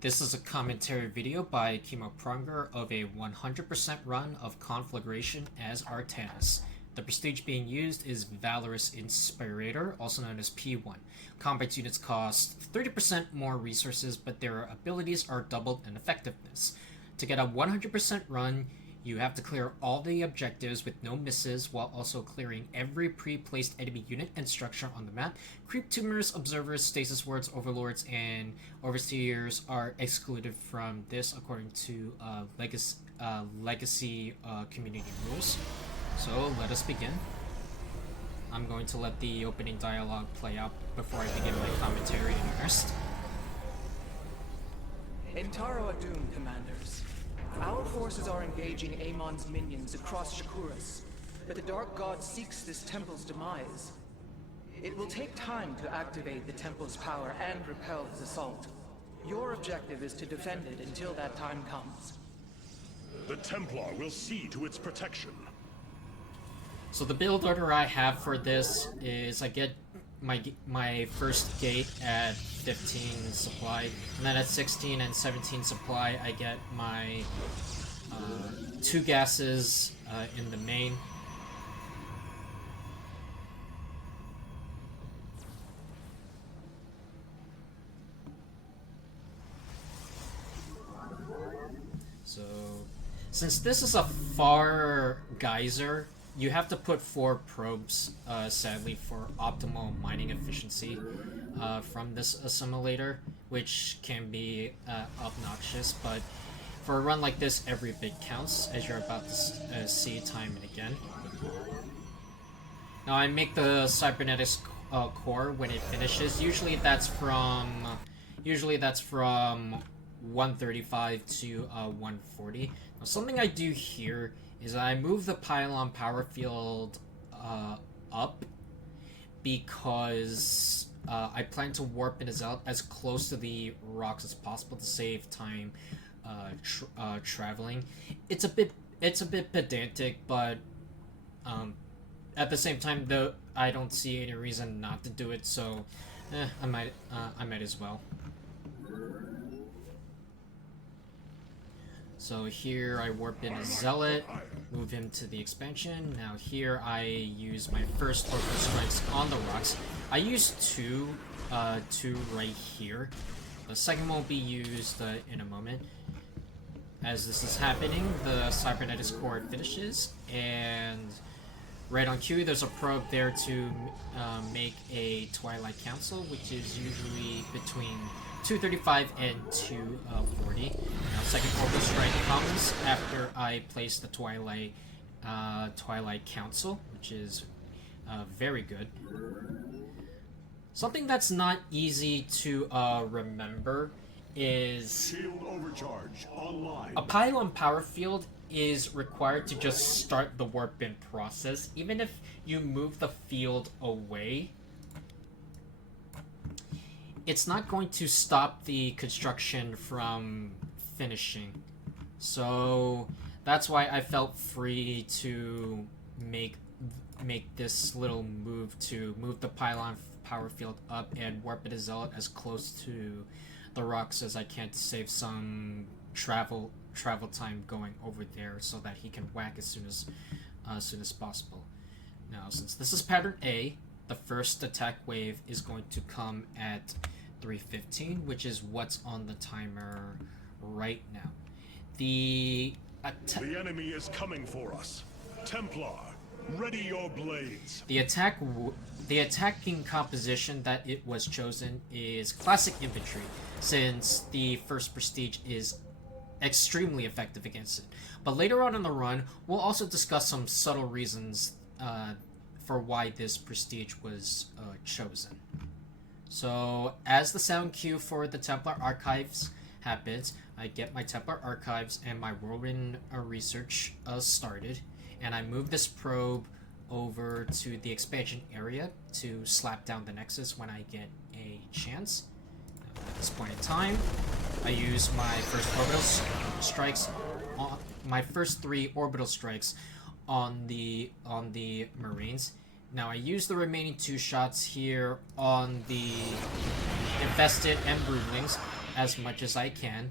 This is a commentary video by Kimo Pronger of a 100% run of Conflagration as Artanis. The prestige being used is Valorous Inspirator, also known as P1. Combat units cost 30% more resources, but their abilities are doubled in effectiveness. To get a 100% run, you have to clear all the objectives with no misses while also clearing every pre-placed enemy unit and structure on the map. Creep tumors, observers, stasis wards, overlords, and overseers are excluded from this according to legacy community rules. So let us begin. I'm going to let the opening dialogue play out before I begin my commentary in earnest. Entaro Adun, commanders. Our forces are engaging Amon's minions across Shakuras, but the Dark God seeks this temple's demise. It will take time to activate the temple's power and repel his assault. Your objective is to defend it until that time comes. The Templar will see to its protection. So the build order I have for this is I get my first gate at 15 supply, and then at 16 and 17 supply I get my 2 gases in the main. So since this is a far geyser, you have to put 4 probes, sadly, for optimal mining efficiency from this assimilator, which can be obnoxious, but for a run like this, every bit counts, as you're about to see time and again. Now, I make the cybernetics core when it finishes. Usually that's from 135 to 140. Now, something I do here is I move the pylon power field up because I plan to warp it as close to the rocks as possible to save time traveling. It's a bit pedantic, but at the same time, though, I don't see any reason not to do it. So I might as well. So here I warp in a Zealot, move him to the expansion. Now here I use my first orbital strikes on the rocks. I use two right here. The second won't be used in a moment. As this is happening, the cybernetics core finishes, and right on cue there's a probe there to make a Twilight Council, which is usually between 235 and 240. Now, second orbital strike comes after I place the Twilight Council, which is very good. Something that's not easy to remember is Shield Overcharge online. A pylon power field is required to just start the warp in process, even if you move the field away. It's not going to stop the construction from finishing. So that's why I felt free to make this little move to move the pylon power field up and warp it as Zealot as close to the rocks as I can to save some travel time going over there so that he can whack as soon as possible. Now, since this is pattern A, the first attack wave is going to come at 3:15, which is what's on the timer right now. The enemy is coming for us. Templar, ready your blades. The attacking composition that it was chosen is classic infantry, since the first prestige is extremely effective against it. But later on in the run, we'll also discuss some subtle reasons for why this prestige was chosen. So, as the sound cue for the Templar Archives happens, I get my Templar Archives and my whirlwind research started, and I move this probe over to the expansion area to slap down the Nexus when I get a chance. At this point in time, I use my first orbital strikes, my first 3 orbital strikes on the Marines. Now I use the remaining 2 shots here on the Infested and Broodlings, as much as I can.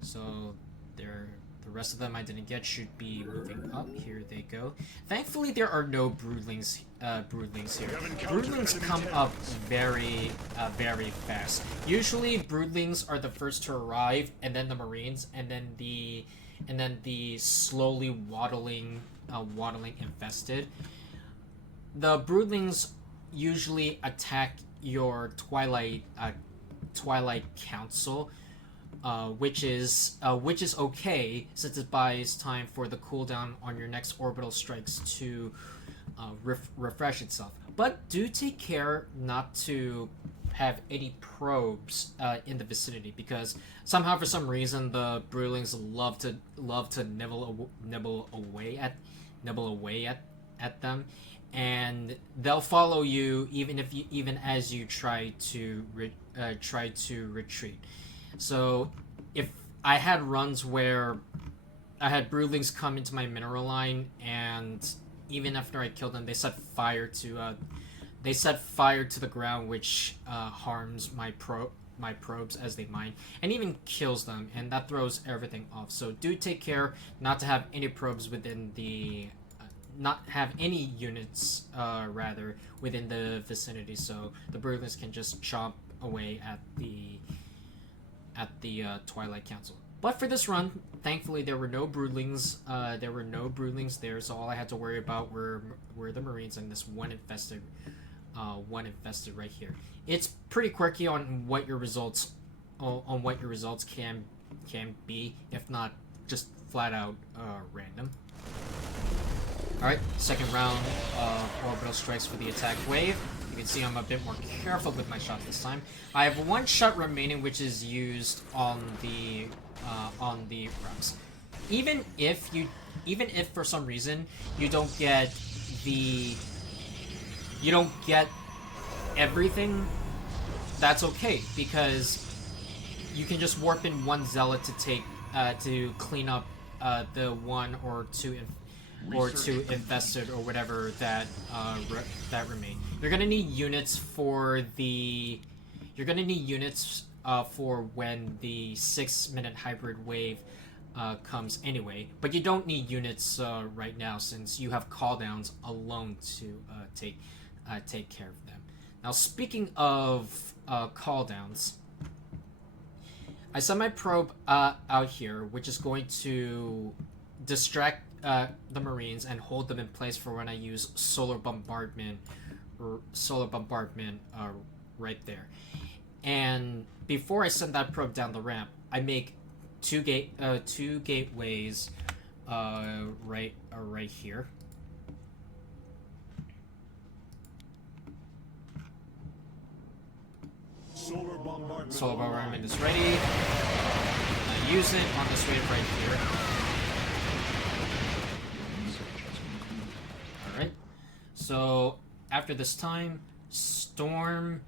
So there, the rest of them I didn't get should be moving up. Here they go. Thankfully, there are no broodlings. Broodlings here. Broodlings come up very fast. Usually, broodlings are the first to arrive, and then the marines, and then the slowly waddling infested. The broodlings usually attack your Twilight Council, which is okay since it buys time for the cooldown on your next orbital strikes to refresh itself. But do take care not to have any probes in the vicinity, because somehow, for some reason, the broodlings love to nibble away at them, and they'll follow you even as you try to retreat. So if I had runs where I had broodlings come into my mineral line, and even after I killed them, they set fire to the ground, which harms my probes as they mine, and even kills them, and that throws everything off. So do take care not to have any probes within the not have any units rather within the vicinity, so the broodlings can just chomp away at the Twilight Council. But for this run, thankfully there were no broodlings. There, so all I had to worry about were the marines and this one infested right here. It's pretty quirky on what your results can be, if not just flat out random. Alright, second round of orbital strikes for the attack wave. You can see I'm a bit more careful with my shots this time. I have one shot remaining, which is used on the rocks. Even if for some reason you don't get everything, that's okay, because you can just warp in one zealot to clean up the one or two infested or whatever that remain. You're gonna need units for when the 6-minute hybrid wave comes anyway, but you don't need units right now, since you have cooldowns alone to take care of them. Now, speaking of cooldowns, I sent my probe out here, which is going to distract the marines and hold them in place for when I use solar bombardment right there. And before I send that probe down the ramp, I make two gateways right here. Solar bombardment is ready. I use it on this wave right here. Alright. So after this time, Storm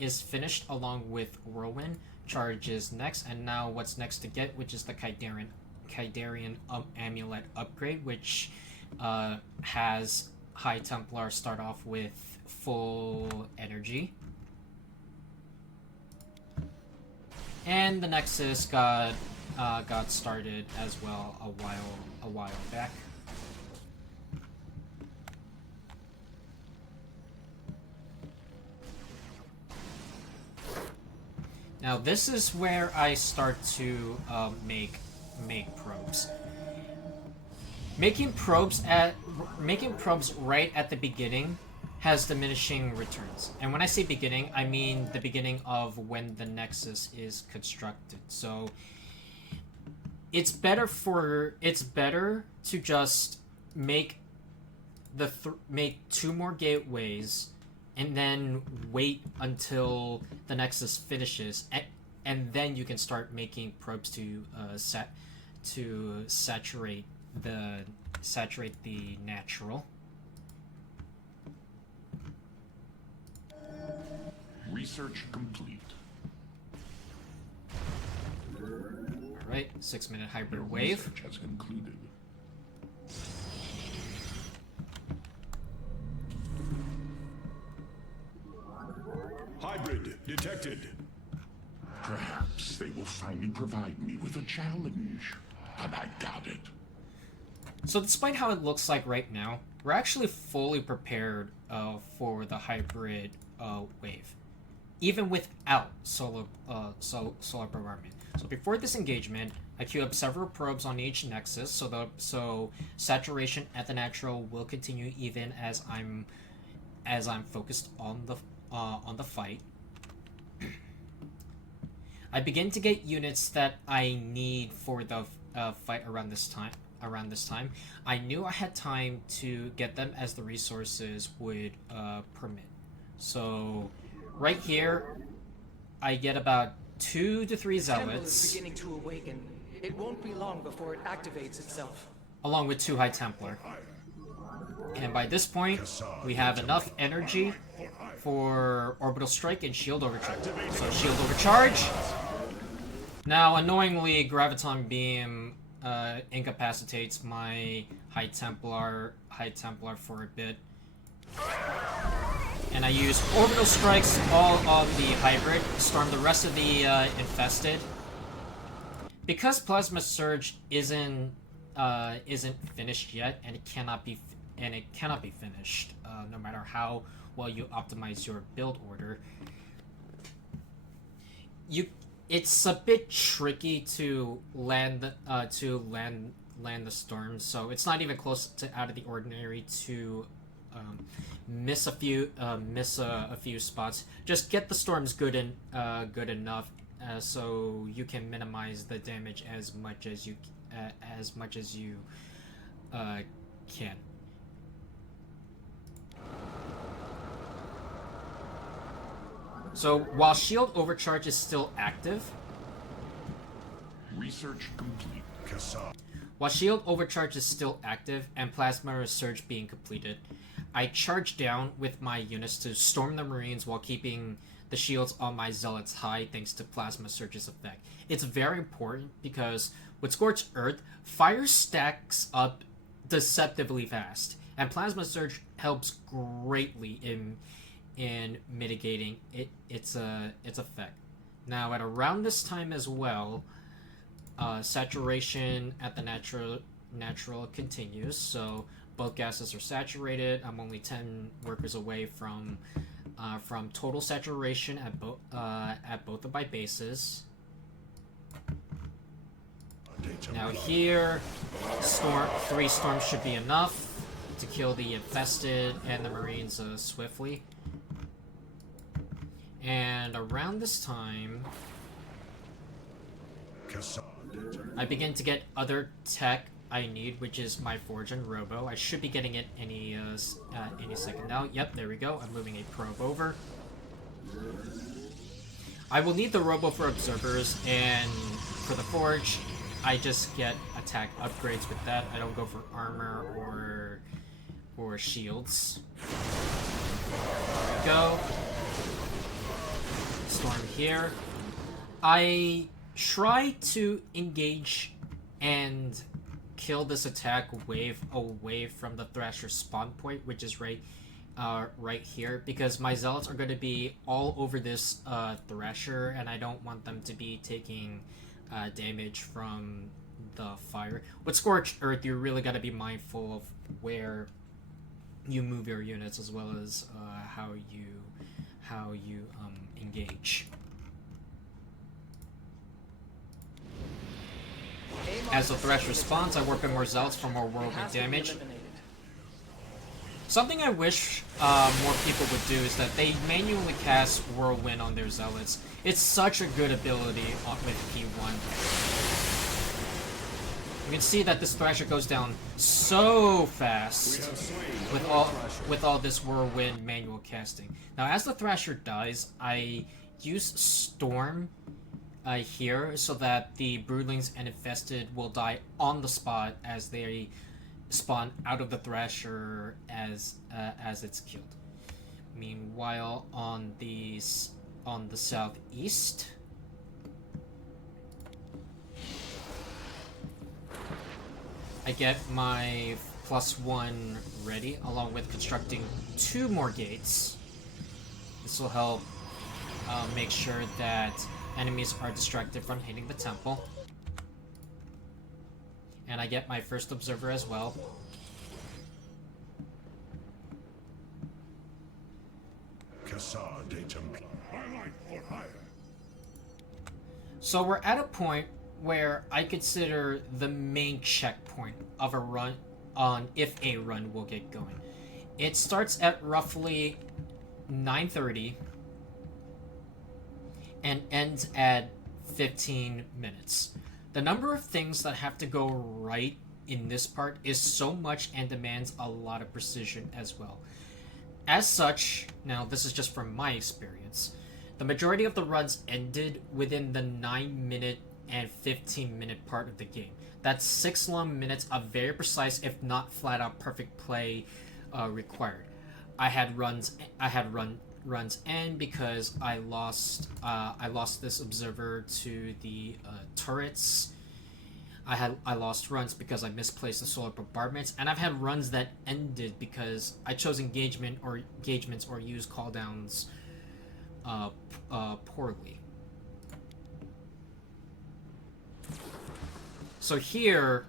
is finished along with Whirlwind. Charge is next, and now what's next to get, which is the Kydarian Amulet upgrade, which has High Templar start off with full energy. And the Nexus got started as well a while back. Now this is where I start to make probes. Making probes right at the beginning has diminishing returns, and when I say beginning, I mean the beginning of when the Nexus is constructed. So it's better to just make make 2 more gateways, and then wait until the Nexus finishes, and then you can start making probes to saturate the natural. Research complete. Alright, 6-minute hybrid wave. Research has concluded. hybrid detected. Perhaps they will finally provide me with a challenge, but I doubt it. So despite how it looks like right now, we're actually fully prepared for the hybrid wave, even without solar bombardment. So before this engagement, I queue up several probes on each nexus, so saturation at the natural will continue even as I'm focused on the fight. I begin to get units that I need for the fight around this time. I knew I had time to get them as the resources would permit. So, right here, I get about 2 to 3 Temple is zealots, beginning to awaken. It won't be long before it activates itself. along with 2 High Templar. And by this point, we have enough energy for Orbital Strike and Shield Overcharge. So Shield Overcharge. Now, annoyingly, Graviton Beam incapacitates my High Templar for a bit. And I use Orbital Strikes all on the Hybrid, storm the rest of the Infested. Because Plasma Surge isn't finished yet, and it cannot be finished, no matter how well you optimize your build order. It's a bit tricky to land the storms, so it's not even close to out of the ordinary to miss a few spots. Just get the storms good enough so you can minimize the damage as much as you can. So while Shield Overcharge is still active, Research complete. while Shield Overcharge is still active and Plasma Surge being completed, I charge down with my units to storm the Marines while keeping the shields on my Zealots high thanks to Plasma Surge's effect. It's very important because with Scorched Earth, fire stacks up deceptively fast, and Plasma Surge helps greatly in mitigating its effect. Now, at around this time as well, saturation at the natural continues, so both gases are saturated. I'm only 10 workers away from total saturation at both of my bases. Now here, 3 storms should be enough to kill the Infested and the Marines swiftly. And around this time, I begin to get other tech I need, which is my Forge and Robo. I should be getting it any second now. Yep, there we go. I'm moving a probe over. I will need the Robo for Observers, and for the Forge, I just get attack upgrades with that. I don't go for armor or shields. There we go. Storm here. I try to engage and kill this attack wave away from the Thrasher spawn point, which is right here, because my Zealots are going to be all over this Thrasher, and I don't want them to be taking damage from the fire. With Scorched Earth, you really got to be mindful of where you move your units, as well as how you engage. As the Thresh responds, I work in more Zealots for more whirlwind damage. Something I wish more people would do is that they manually cast Whirlwind on their Zealots. It's such a good ability with P1. You can see that this Thrasher goes down so fast with all this Whirlwind manual casting. Now, as the Thrasher dies, I use Storm here so that the Broodlings and Infested will die on the spot as they spawn out of the Thrasher as it's killed. Meanwhile, on the southeast, I get my +1 ready, along with constructing 2 more gates. This will help make sure that enemies are distracted from hitting the temple. And I get my first observer as well. So we're at a point where I consider the main checkpoint of a run on if a run will get going. It starts at roughly 9:30 and ends at 15 minutes. The number of things that have to go right in this part is so much and demands a lot of precision as well. As such, now this is just from my experience, the majority of the runs ended within the 9-minute and 15-minute part of the game. That's 6 long minutes of very precise, if not flat-out perfect play required. I had runs end because I lost this observer to the turrets. I lost runs because I misplaced the solar bombardments, and I've had runs that ended because I chose engagements or used cooldowns poorly. So here,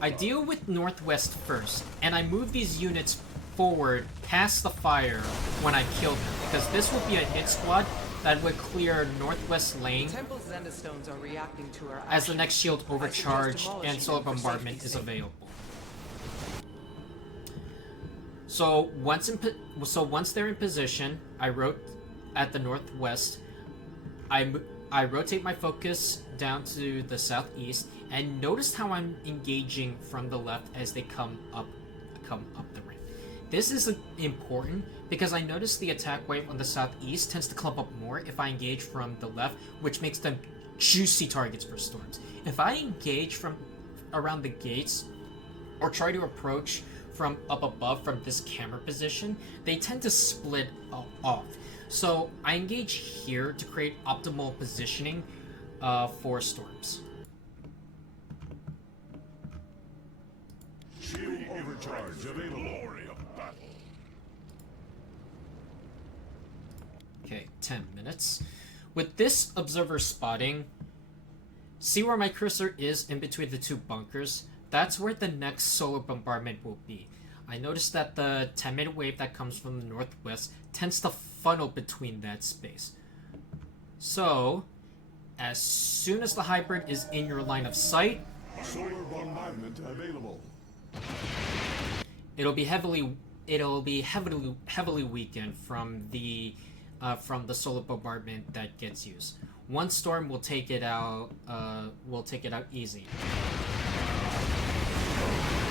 I deal with Northwest first, and I move these units forward past the fire when I kill them, because this will be a hit squad that would clear Northwest lane Temple's Zendastones are reacting to our as the next shield actions. I overcharge suggest and solar demolishing them for bombardment safety's is sake. available. So once they're in position, I wrote at the Northwest. I rotate my focus down to the southeast, and notice how I'm engaging from the left as they come up the ramp. This is important because I notice the attack wave on the southeast tends to clump up more if I engage from the left, which makes them juicy targets for storms. If I engage from around the gates or try to approach from up above from this camera position, they tend to split off. So I engage here to create optimal positioning for storms. Shield overcharge available. Okay, 10 minutes. With this observer spotting, see where my cursor is in between the two bunkers? That's where the next solar bombardment will be. I noticed that the 10-minute wave that comes from the northwest tends to funnel between that space. So, as soon as the hybrid is in your line of sight, Solar bombardment available. it'll be heavily weakened from the solar bombardment that gets used. One storm will take it out. Easy.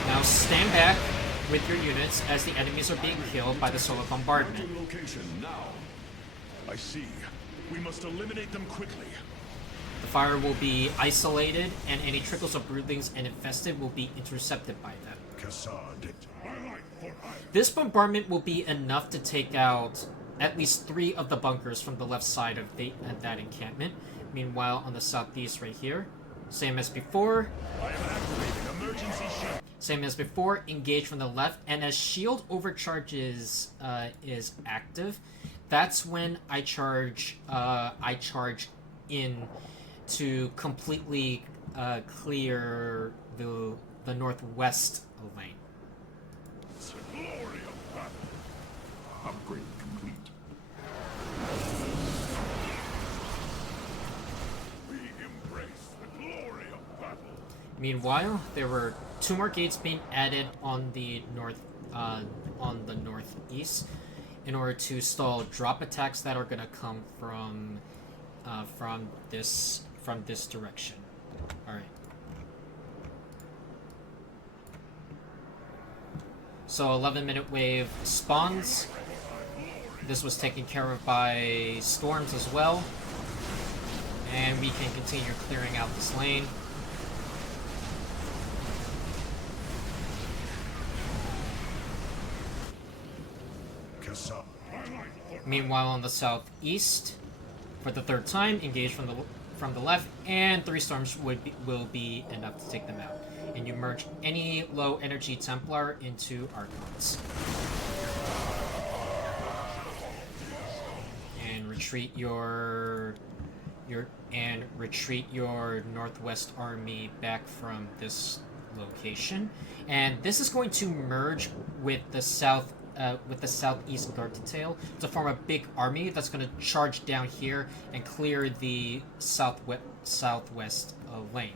Now stand back with your units as the enemies are being killed by the solar bombardment. Location now. I see. We must eliminate them quickly. The fire will be isolated, and any trickles of broodlings and infested will be intercepted by them. This bombardment will be enough to take out at least 3 of the bunkers from the left side of that encampment. Meanwhile, on the southeast right here, same as before. I am activating emergency shield. Same as before, engage from the left, and as shield overcharge is active, that's when I charge in to completely clear the northwest lane. Glory of battle. Upgrade complete. We embrace the glory of battle. Meanwhile, there were 2 more gates being added on the northeast in order to stall drop attacks that are going to come from this direction. All right. So 11-minute wave spawns. This was taken care of by storms as well, and we can continue clearing out this lane. Meanwhile, on the southeast, for the 3rd time, engage from the left, and 3 storms will be enough to take them out. And you merge any low energy Templar into Artanis. And retreat your northwest army back from this location, and this is going to merge with the southeast guard detail to form a big army that's going to charge down here and clear the southwest lane.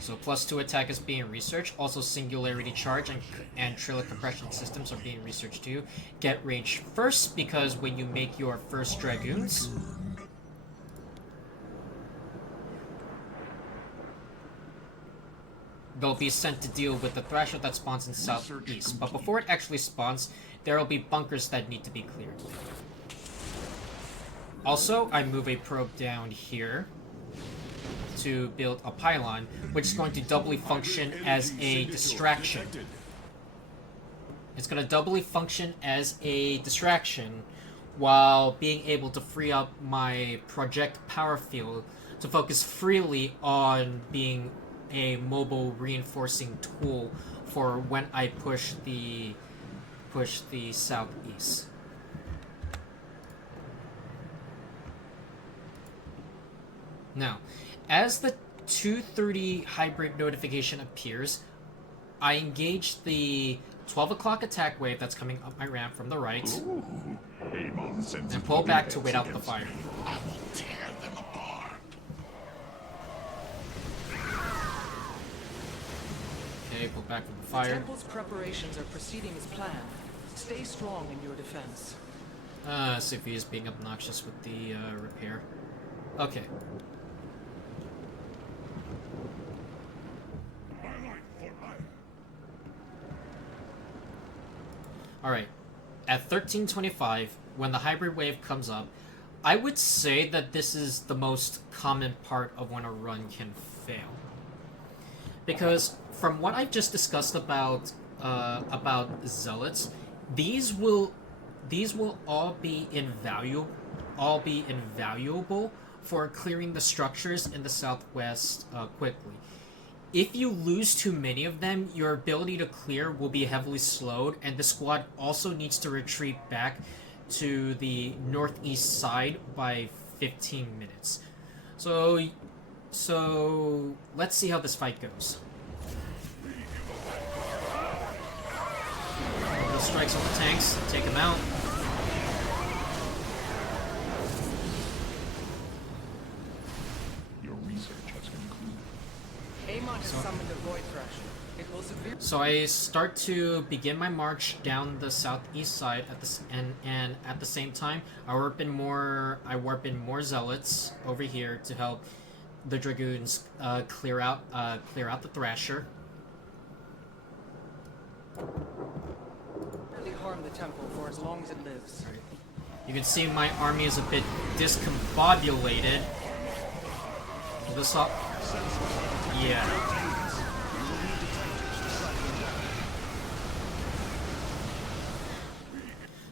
So +2 attack is being researched. Also, singularity charge and trailer compression systems are being researched too. Get range first, because when you make your first dragoons, they'll be sent to deal with the Thrasher that spawns in southeast. But before it actually spawns, there will be bunkers that need to be cleared. Also, I move a probe down here to build a pylon, which is going to doubly function as a distraction. It's going to doubly function as a distraction while being able to free up my project power field to focus freely on being a mobile reinforcing tool for when I push the southeast. Now, as the 2:30 hybrid notification appears, I engage the 12 o'clock attack wave that's coming up my ramp from the right, and pull back to wait out the fire. I will tear them apart. Okay, pull back from the The fire. temple's preparations are proceeding as planned. Stay strong in your defense. Sophie is being obnoxious with the repair. Okay. Alright, at 1325, when the hybrid wave comes up, I would say that this is the most common part of when a run can fail. Because from what I've just discussed about zealots, these will all be invaluable for clearing the structures in the southwest quickly. If you lose too many of them, your ability to clear will be heavily slowed, and the squad also needs to retreat back to the northeast side by 15 minutes. So let's see how this fight goes. Little strikes on the tanks, take them out. Amon has summoned a void thrasher. It will severe. So I start to begin my march down the southeast side and at the same time I warp in more zealots over here to help the dragoons clear out the thrasher. Really harm the temple for as long as it lives. Right. You can see my army is a bit discombobulated. This up. Yeah.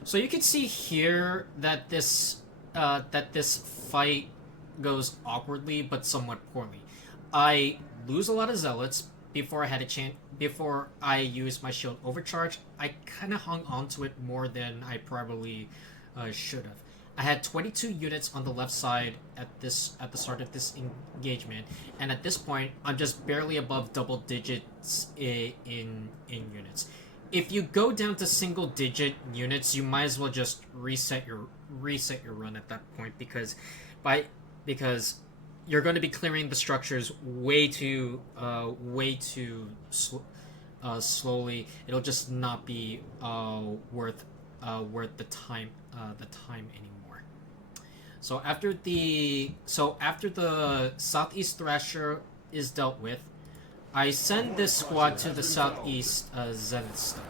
So you can see here that this fight goes awkwardly but somewhat poorly. I lose a lot of zealots before I had a chance. Before I used my shield overcharge, I kind of hung on to it more than I probably should have. I had 22 units on the left side at the start of this engagement, and at this point, I'm just barely above double digits in units. If you go down to single digit units, you might as well just reset your run at that point, because you're going to be clearing the structures way too slowly. It'll just not be worth the time anymore. So after the southeast Thrasher is dealt with, I send this squad to the southeast Zenith Stone.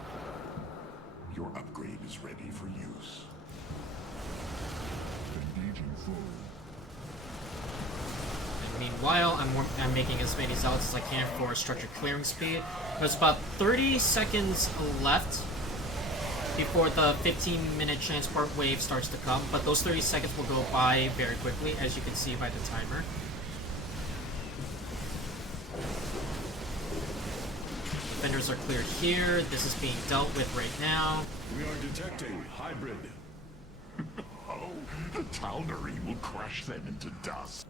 Your upgrade is ready for use. Engaging forward. And meanwhile, I'm making as many zealots as I can for structure clearing speed. There's about 30 seconds left before the 15-minute transport wave starts to come, but those 30 seconds will go by very quickly, as you can see by the timer. Defender defenders are cleared here. This is being dealt with right now. We are detecting hybrid. Oh, the Tal'Darim will crush them into dust.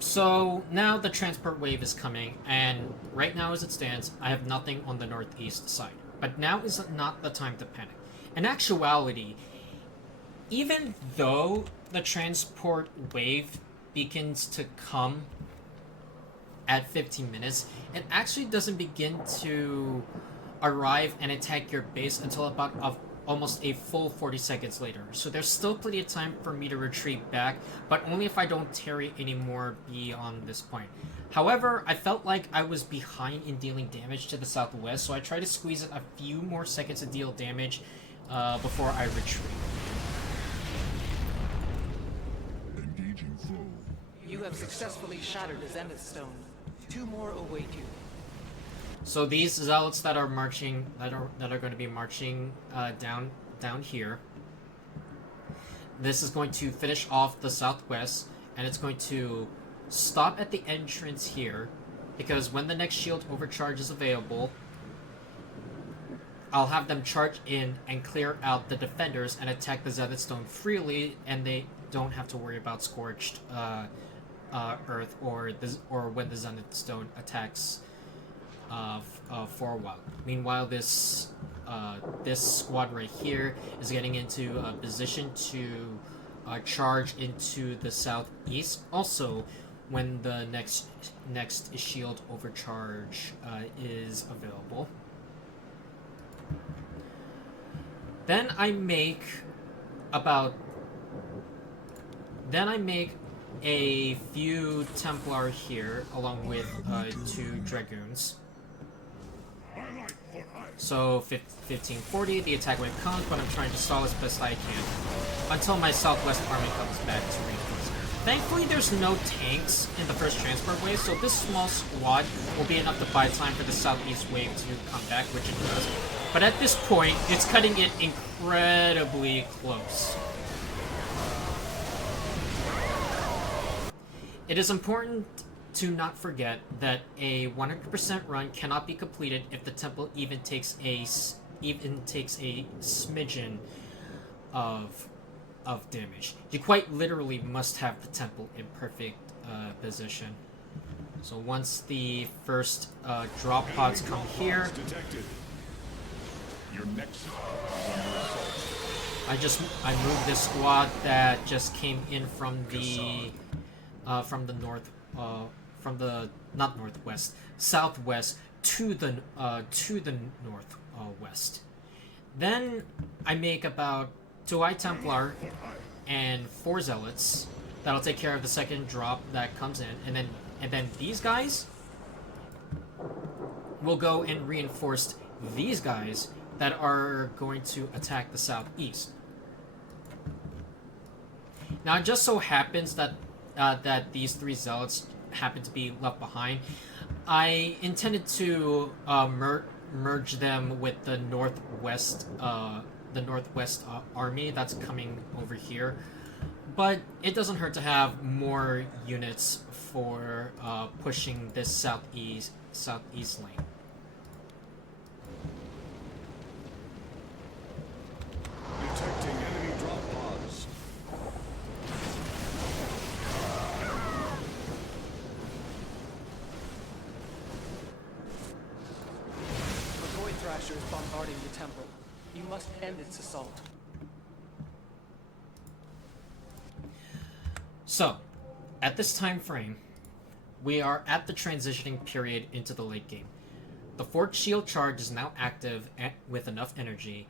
So now the transport wave is coming, and right now as it stands, I have nothing on the northeast side. But now is not the time to panic. In actuality, even though the transport wave begins to come at 15 minutes, it actually doesn't begin to arrive and attack your base until about almost a full 40 seconds later. So there's still plenty of time for me to retreat back, but only if I don't tarry anymore beyond this point. However, I felt like I was behind in dealing damage to the southwest, so I tried to squeeze in a few more seconds to deal damage before I retreat. Engaging foe. You have successfully shattered a Zenith Stone. 2 more await you. So these zealots that are marching, that are going to be marching down here. This is going to finish off the southwest, and it's going to stop at the entrance here, because when the next shield overcharge is available, I'll have them charge in and clear out the defenders and attack the Zenith Stone freely, and they don't have to worry about Scorched Earth or when the Zenith Stone attacks for a while. Meanwhile, this squad right here is getting into a position to charge into the southeast. Also, when the next shield overcharge is available. Then I make a few Templar here, along with 2 Dragoons. So 1540, the attack wave comes, but I'm trying to stall as best I can until my southwest army comes back to reinforce. Thankfully, there's no tanks in the first transport wave, so this small squad will be enough to buy time for the southeast wave to come back, which it does. But at this point, it's cutting it incredibly close. It is important to not forget that a 100% run cannot be completed if the temple even takes a smidgen of damage. You quite literally must have the temple in perfect position. So once the first drop pods come here, Your next I moved this squad that just came in from the southwest to the northwest. Then I make about 2 Eye Templar and 4 Zealots that'll take care of the second drop that comes in, and then these guys will go and reinforce these guys that are going to attack the southeast. Now it just so happens that these 3 Zealots happen to be left behind. I intended to merge them with the northwest army that's coming over here, but it doesn't hurt to have more units for pushing this southeast lane. detecting enemy drop pods. The Void Thrasher is bombarding the temple. You must end its assault. So, at this time frame, we are at the transitioning period into the late game. The 4th shield charge is now active with enough energy,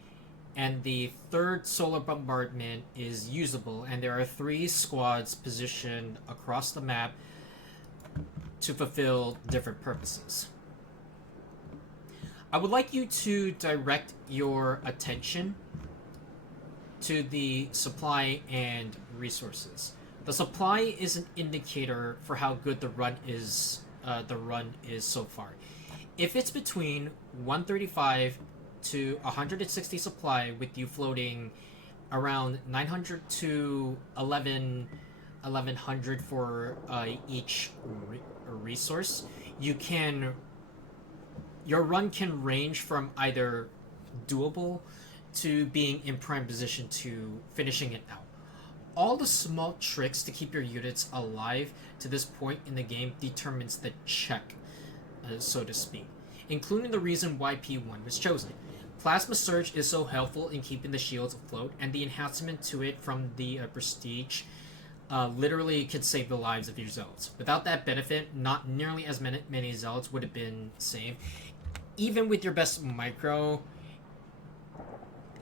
and the 3rd solar bombardment is usable, and there are 3 squads positioned across the map to fulfill different purposes. I would like you to direct your attention to the supply and resources. The supply is an indicator for how good the run is so far. If it's between 135 to 160 supply, with you floating around 900 to 1100 for each resource, your run can range from either doable to being in prime position to finishing it out. All the small tricks to keep your units alive to this point in the game determines the check, so to speak, including the reason why P1 was chosen. Plasma Surge is so helpful in keeping the shields afloat, and the enhancement to it from the Prestige literally could save the lives of your Zealots. Without that benefit, not nearly as many Zealots would have been saved. Even with your best micro,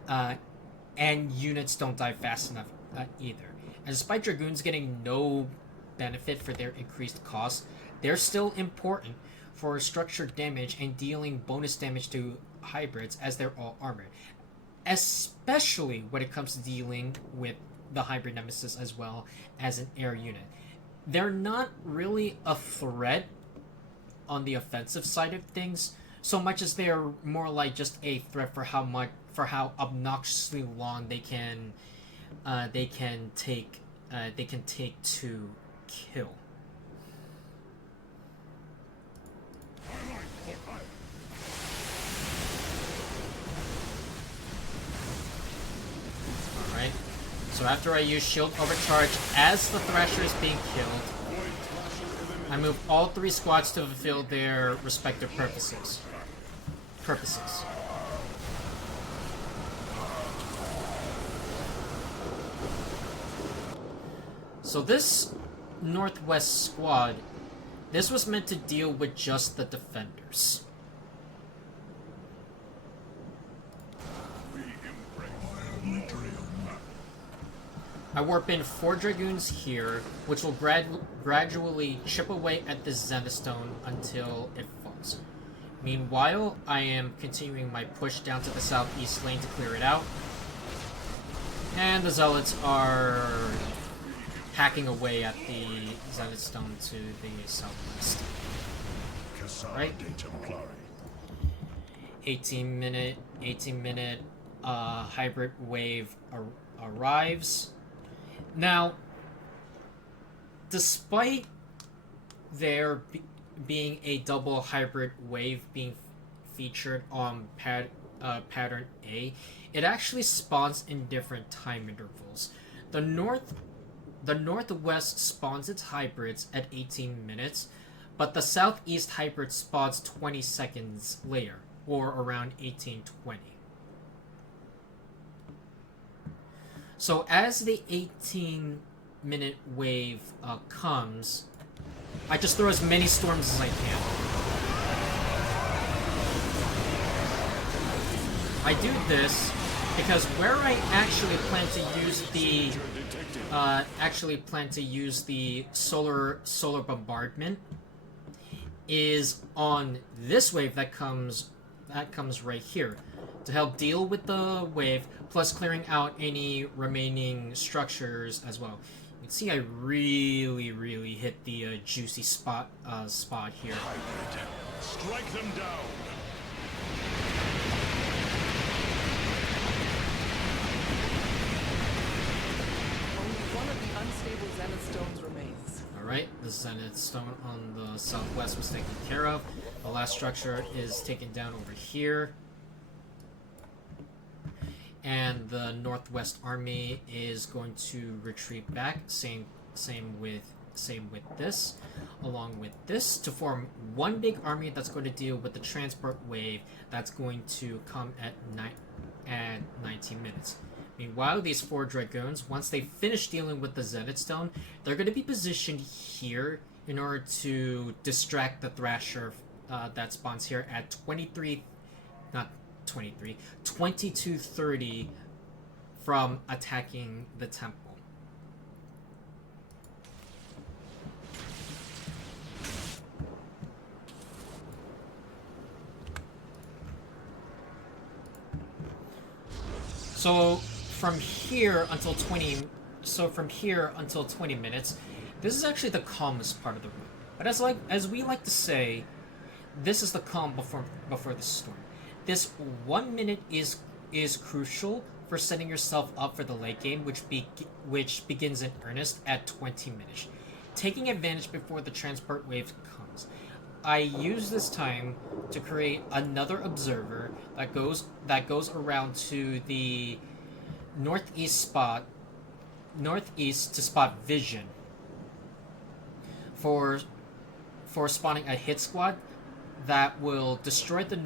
and units don't die fast enough either. And despite Dragoons getting no benefit for their increased cost, they're still important for structured damage and dealing bonus damage to hybrids as they're all armored. Especially when it comes to dealing with the hybrid nemesis as well as an air unit. They're not really a threat on the offensive side of things, so much as they're more like just a threat for how obnoxiously long they can take to kill. Alright. So after I use Shield Overcharge as the Thrasher is being killed, I move all 3 squads to fulfill their respective purposes. So this Northwest squad, this was meant to deal with just the defenders. I warp in 4 Dragoons here, which will gradually chip away at this Zenith Stone until it falls. Meanwhile, I am continuing my push down to the southeast lane to clear it out. And the Zealots are hacking away at the Zenith Stone to the southwest. Right? 18 minute hybrid wave arrives. Now, despite there being a double hybrid wave being featured on pattern A, it actually spawns in different time intervals. The Northwest spawns its hybrids at 18 minutes, but the Southeast hybrid spawns 20 seconds later, or around 18:20. So as the 18-minute wave comes, I just throw as many storms as I can. I do this because where I actually plan to use the solar bombardment is on this wave that comes right here to help deal with the wave, plus clearing out any remaining structures as well. You can see I really hit the juicy spot here. Strike them down. Only one of the unstable Zenith Stones remains. Alright, the Zenith Stone on the southwest was taken care of. The last structure is taken down over here. And the Northwest Army is going to retreat back. Same with this, along with this, to form one big army that's going to deal with the transport wave that's going to come at 19 minutes. Meanwhile, these 4 Dragoons, once they finish dealing with the Zenith Stone, they're going to be positioned here in order to distract the Thrasher that spawns here at 22:30 from attacking the temple. So from here until 20 minutes, this is actually the calmest part of the route. But as we like to say, this is the calm before the storm. This 1 minute is crucial for setting yourself up for the late game, which begins in earnest at 20 minutes, taking advantage before the transport wave comes. I use this time to create another observer that goes around to the northeast to spot vision for spawning a hit squad that will destroy the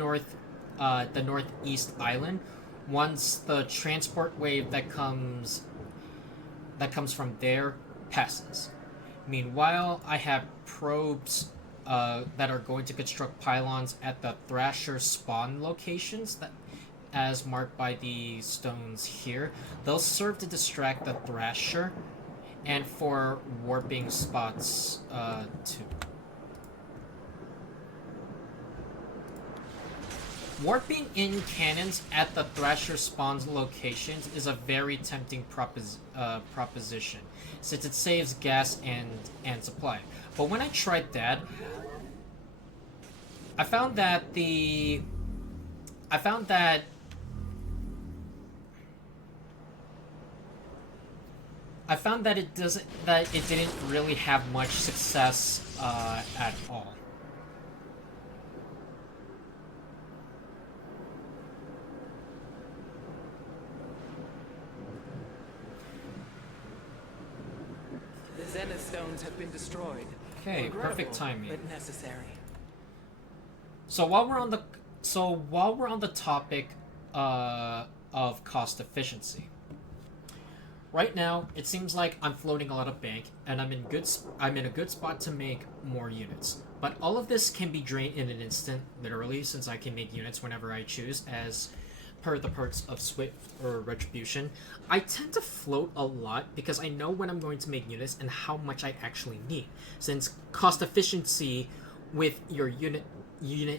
northeast island once the transport wave that comes from there passes. Meanwhile, I have probes that are going to construct pylons at the Thrasher spawn locations that, as marked by the stones here. They'll serve to distract the Thrasher and for warping spots too. Warping in cannons at the Thrasher spawn's locations is a very tempting proposition, since it saves gas and supply. But when I tried that, I found that it didn't really have much success at all. The Zenith stones have been destroyed. Okay, perfect timing. But necessary. So while we're on the topic of cost efficiency, right now it seems like I'm floating a lot of bank, and I'm in a good spot to make more units. But all of this can be drained in an instant, literally, since I can make units whenever I choose, as per the perks of Swift or Retribution. I tend to float a lot because I know when I'm going to make units and how much I actually need, since cost efficiency with your unit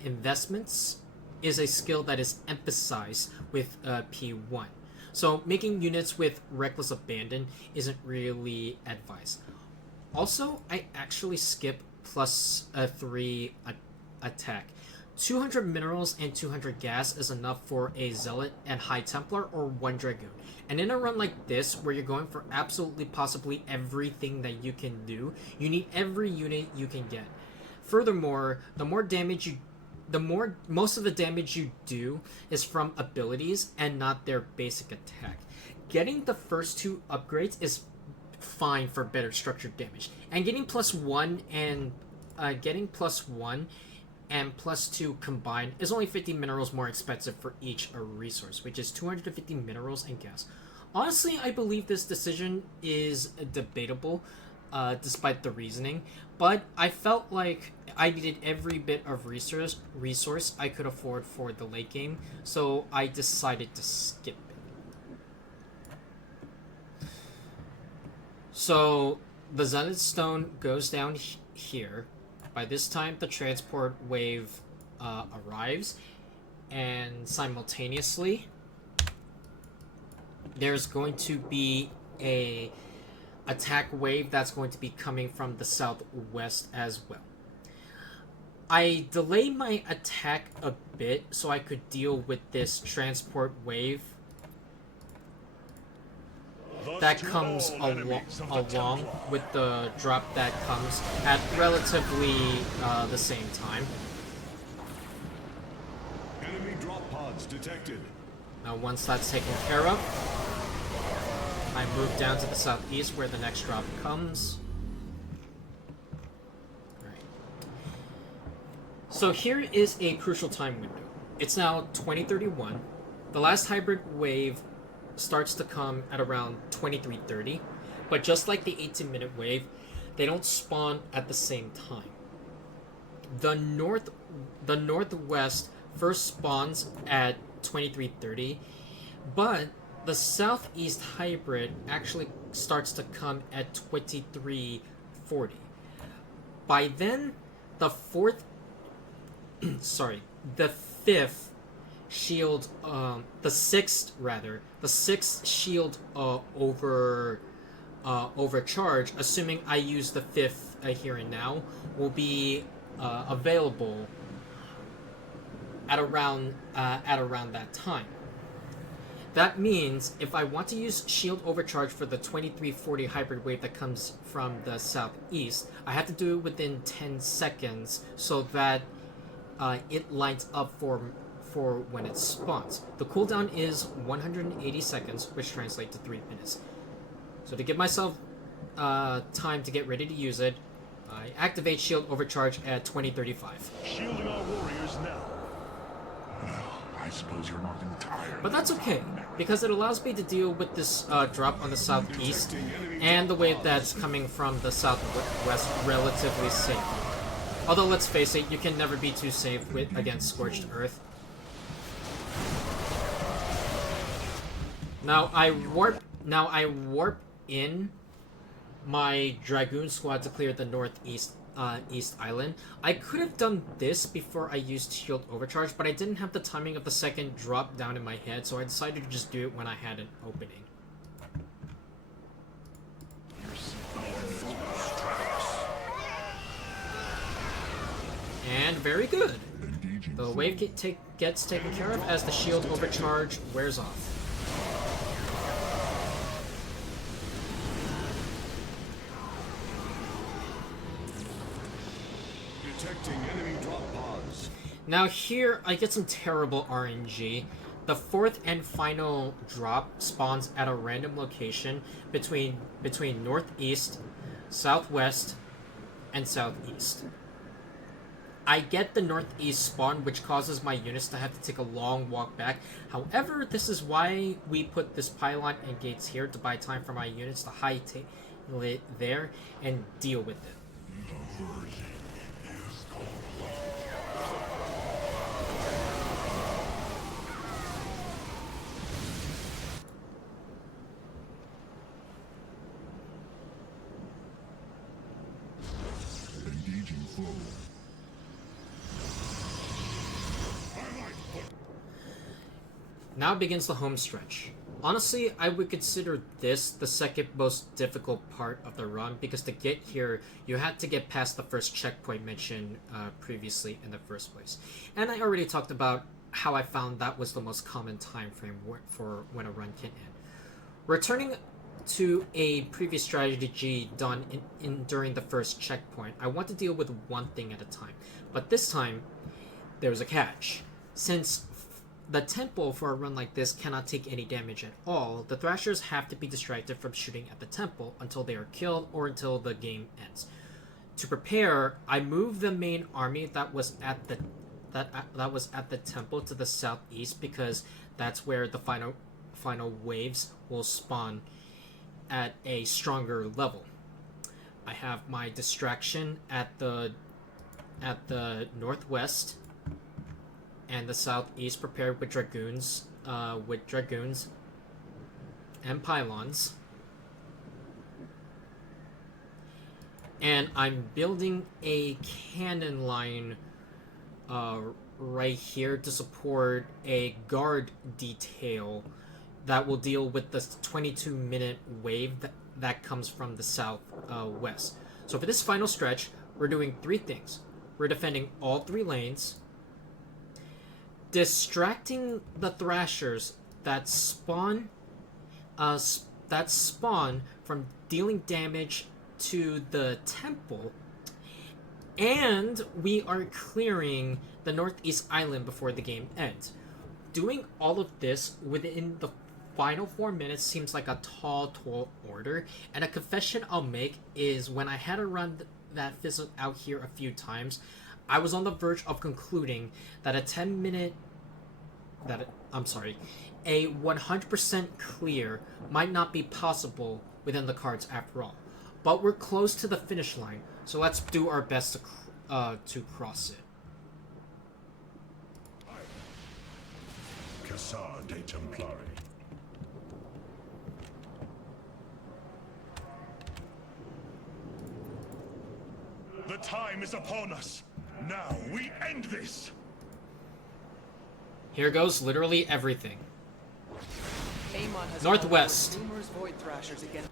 investments is a skill that is emphasized with P1. So making units with Reckless Abandon isn't really advised. Also, I actually skip plus 3 attack. 200 minerals and 200 gas is enough for a Zealot and High Templar or 1 Dragoon. And in a run like this, where you're going for absolutely possibly everything that you can do, you need every unit you can get. Furthermore, most of the damage you do is from abilities and not their basic attack. Getting the first 2 upgrades is fine for better structured damage, and getting +1 and +2 combined is only 50 minerals more expensive for each resource, which is 250 minerals and gas. Honestly, I believe this decision is debatable, despite the reasoning, but I felt like I needed every bit of resource I could afford for the late game, so I decided to skip it. So the Zenith Stone goes down here. By this time, the transport wave arrives, and simultaneously, there's going to be a attack wave that's going to be coming from the southwest as well. I delayed my attack a bit so I could deal with this transport wave that comes along with the drop that comes at relatively the same time. Enemy drop pods detected. Now once that's taken care of, I move down to the southeast where the next drop comes. Right. So here is a crucial time window. It's now 2031. The last hybrid wave starts to come at around 2330, but just like the 18-minute wave, they don't spawn at the same time. The northwest first spawns at 2330, but the southeast hybrid actually starts to come at 2340. By then, the fifth shield, the sixth shield overcharge, assuming I use the 5th here and now, will be available at around that time. That means if I want to use Shield Overcharge for the 2340 hybrid wave that comes from the southeast, I have to do it within 10 seconds so that it lines up for when it spawns. The cooldown is 180 seconds, which translates to 3 minutes. So to give myself time to get ready to use it, I activate Shield Overcharge at 2035. Shielding our warriors now. I suppose you're not entirely... But that's okay, because it allows me to deal with this drop on the southeast and the wave that's coming from the southwest relatively safe. Although, let's face it, you can never be too safe against Scorched Earth. Now I warp in my Dragoon squad to clear the northeast East Island. I could have done this before I used Shield Overcharge, but I didn't have the timing of the second drop down in my head, so I decided to just do it when I had an opening. And very good. The wave gets taken care of as the Shield Overcharge wears off. Enemy drop pods. Now here, I get some terrible RNG. The fourth and final drop spawns at a random location between northeast, southwest, and southeast. I get the northeast spawn, which causes my units to have to take a long walk back. However, this is why we put this pylon and gates here to buy time for my units to hightail it there and deal with it. Now begins the home stretch. Honestly, I would consider this the second most difficult part of the run, because to get here, you had to get past the first checkpoint mentioned previously in the first place. And I already talked about how I found that was the most common time frame for when a run can end. Returning to a previous strategy done during the first checkpoint, I want to deal with one thing at a time. But this time, there's a catch. Since the temple for a run like this cannot take any damage at all, the Thrashers have to be distracted from shooting at the temple until they are killed or until the game ends. To prepare, I move the main army that was at the temple to the southeast, because that's where the final waves will spawn at a stronger level. I have my distraction at the northwest and the southeast prepared with dragoons and pylons. And I'm building a cannon line right here to support a guard detail that will deal with the 22-minute wave that comes from the southwest. So for this final stretch, we're doing three things. We're defending all three lanes, distracting the Thrashers that spawn from dealing damage to the temple, and we are clearing the northeast island before the game ends. Doing all of this within the final 4 minutes seems like a tall order, and a confession I'll make is when I had a run that fizzled out here a few times, I was on the verge of concluding that a 100% clear might not be possible within the cards after all. But we're close to the finish line, so let's do our best to cross it. Cassar de Templari. The time is upon us. Now we end this. Here goes literally everything. Amon has Northwest. numerous void thrashers again.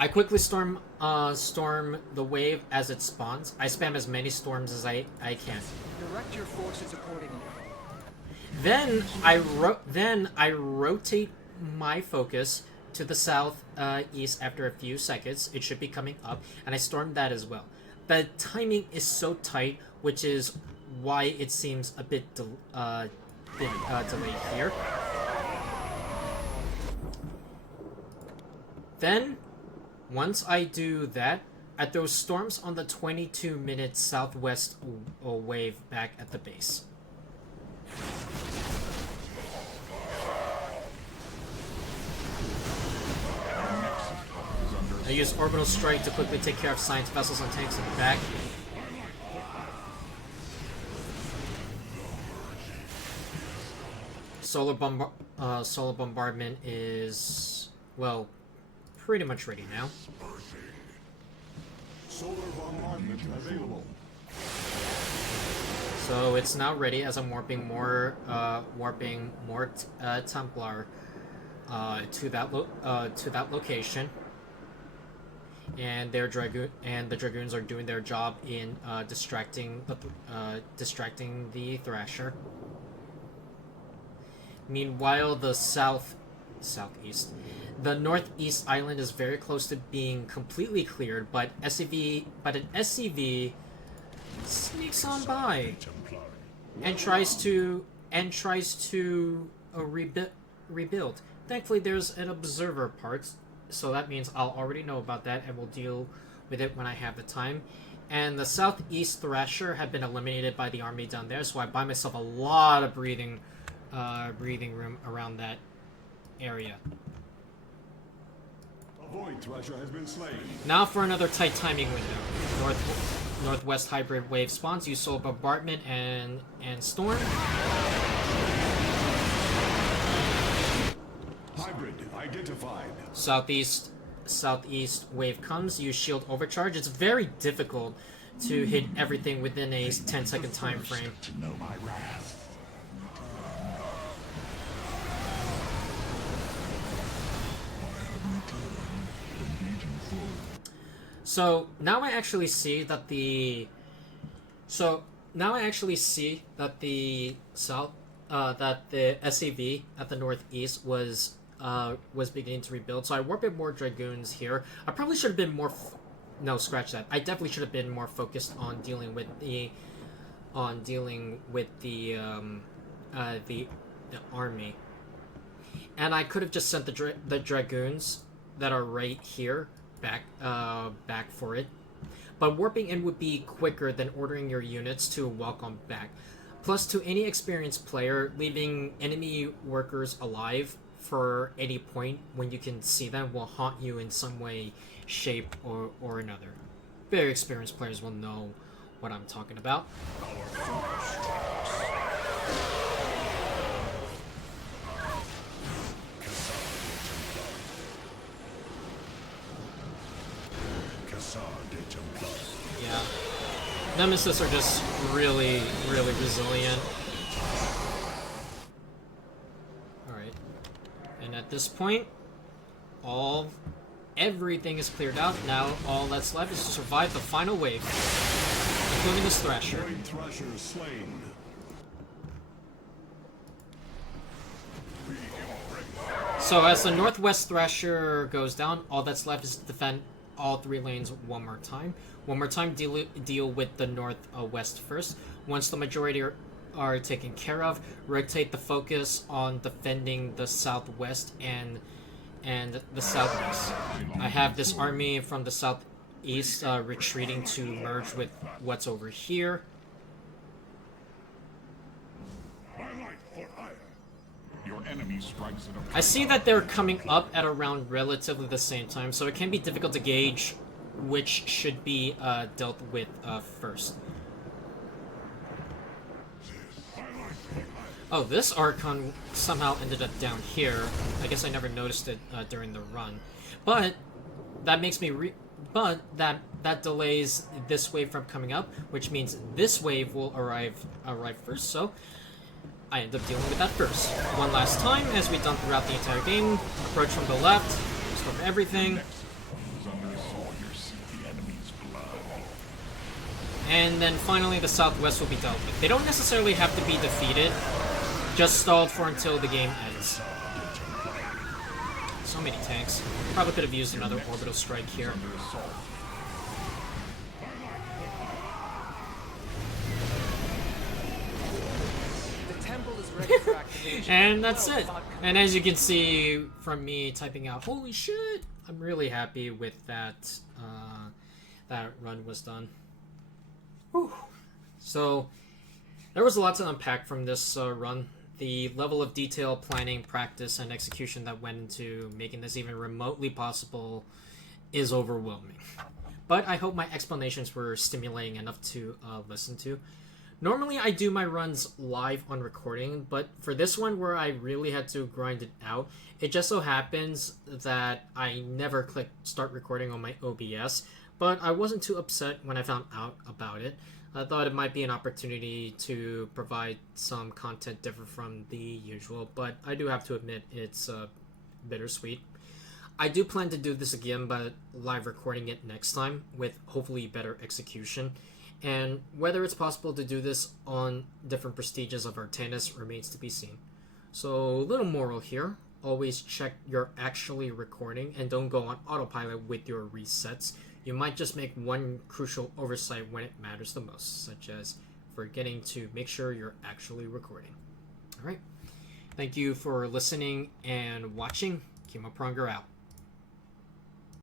I quickly storm the wave as it spawns. I spam as many storms as I can. Direct your forces accordingly. Then I rotate my focus to the south east after a few seconds. It should be coming up, and I storm that as well. The timing is so tight, which is why it seems a bit delayed here. Then, once I do that, I throw storms on the 22-minute southwest wave back at the base. I use Orbital Strike to quickly take care of science vessels and tanks in the back. Solar Bombardment is, well, pretty much ready now. Solar bombardment available. So it's now ready as I'm warping more Templar to that location. And the Dragoons are doing their job in distracting the Thrasher. Meanwhile, the the northeast island is very close to being completely cleared, but an SCV sneaks on by and tries to rebuild. Thankfully, there's an observer part. So that means I'll already know about that and will deal with it when I have the time. And the southeast Thrasher had been eliminated by the army down there, so I buy myself a lot of breathing room around that area. A Void Thrasher has been slain. Now for another tight timing window. Northwest hybrid wave spawns. Use Solar Bombardment and Storm. Hybrid identified. Southeast wave comes. Use Shield Overcharge. It's very difficult to hit everything within a 10-second time frame. To know my wrath. So now I actually see that the SCV at the northeast was beginning to rebuild. So I warped more Dragoons here. I probably should have been more. No, scratch that. I definitely should have been more focused on dealing with the army. And I could have just sent the Dragoons that are right here back for it. But warping in would be quicker than ordering your units to welcome back. Plus, to any experienced player, leaving enemy workers alive for any point when you can see them will haunt you in some way, shape, or another. Very experienced players will know what I'm talking about. Yeah. Nemesis are just really, really resilient. Alright. And at this point, everything is cleared out. Now all that's left is to survive the final wave, including this Thrasher. Thrasher slain. So as the Northwest Thrasher goes down, all that's left is to defend all three lanes one more time. One more time, deal with the Northwest first. Once the majority are taken care of, rotate the focus on defending the Southwest and the Southwest. I have this army from the Southeast retreating to merge with what's over here. Your enemy strikes at a I see that they're coming up at around relatively the same time, so it can be difficult to gauge which should be dealt with first. Oh, this Archon somehow ended up down here. I guess I never noticed it during the run. But that makes me but that delays this wave from coming up, which means this wave will arrive first, so I end up dealing with that first. One last time, as we've done throughout the entire game. Approach from the left, storm everything. And then finally the Southwest will be dealt with. They don't necessarily have to be defeated, Just stalled for until the game ends. So many tanks. Probably could have used another orbital strike here. The temple is ready for activation. And that's it. And as you can see from me typing out, holy shit, I'm really happy with that. That run was done. Whew. So there was a lot to unpack from this run. The level of detail, planning, practice, and execution that went into making this even remotely possible is overwhelming. But I hope my explanations were stimulating enough to listen to. Normally I do my runs live on recording, but for this one where I really had to grind it out, it just so happens that I never clicked start recording on my OBS, but I wasn't too upset when I found out about it. I thought it might be an opportunity to provide some content different from the usual, but I do have to admit it's bittersweet. I do plan to do this again, but live recording it next time with hopefully better execution. And whether it's possible to do this on different prestiges of Artanis remains to be seen. So, little moral here. Always check you're actually recording and don't go on autopilot with your resets. You might just make one crucial oversight when it matters the most, such as forgetting to make sure you're actually recording. Alright. Thank you for listening and watching. Kemopronger out.